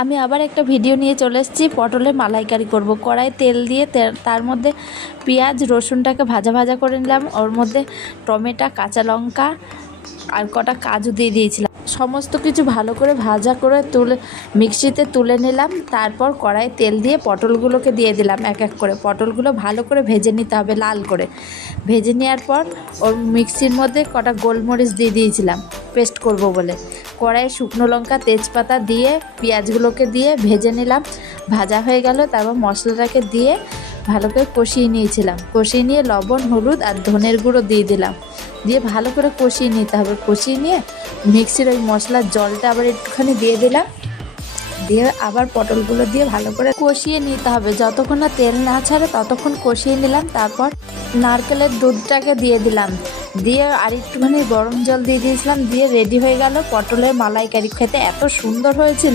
আমি আবার একটা ভিডিও নিয়ে চলে এসেছি, পটলের মালাইকারি করব। কড়াই তেল দিয়ে তার মধ্যে পেঁয়াজ রসুনটাকে ভাজা ভাজা করে নিলাম। ওর মধ্যে টমেটো, কাঁচা লঙ্কা আর কটা কাজু দিয়ে দিয়েছিলাম। সমস্ত কিছু ভালো করে ভাজা করে মিক্সিতে তুলে নিলাম। তারপর কড়াই তেল দিয়ে পটলগুলোকে দিয়ে দিলাম এক এক করে। পটলগুলো ভালো করে ভেজে নিতে হবে, লাল করে ভেজে নেওয়ার পর ওর মিক্সির মধ্যে কটা গোলমরিচ দিয়ে দিয়েছিলাম পেস্ট করব বলে। কড়াইয়ে শুকনো লঙ্কা, তেজপাতা দিয়ে পেঁয়াজগুলোকে দিয়ে ভেজে নিলাম। ভাজা হয়ে গেল, তারপর মশলাটাকে দিয়ে ভালো করে কষিয়ে নিয়েছিলাম। কষিয়ে নিয়ে লবণ, হলুদ আর ধনের গুঁড়ো দিয়ে দিলাম। দিয়ে ভালো করে কষিয়ে নিতে হবে। কষিয়ে নিয়ে মিক্সির ওই মশলার জলটা আবার একটুখানি দিয়ে দিলাম। দিয়ে আবার পটলগুলো দিয়ে ভালো করে কষিয়ে নিতে হবে। যতক্ষণ না তেল না ছাড়ে ততক্ষণ কষিয়ে নিলাম। তারপর নারকেলের দুধটাকে দিয়ে দিলাম। দিয়ে আর একটুখানি গরম জল দিয়ে দিয়েছিলাম। দিয়ে রেডি হয়ে গেল পটলের মালাইকারি। খেতে এত সুন্দর হয়েছিল।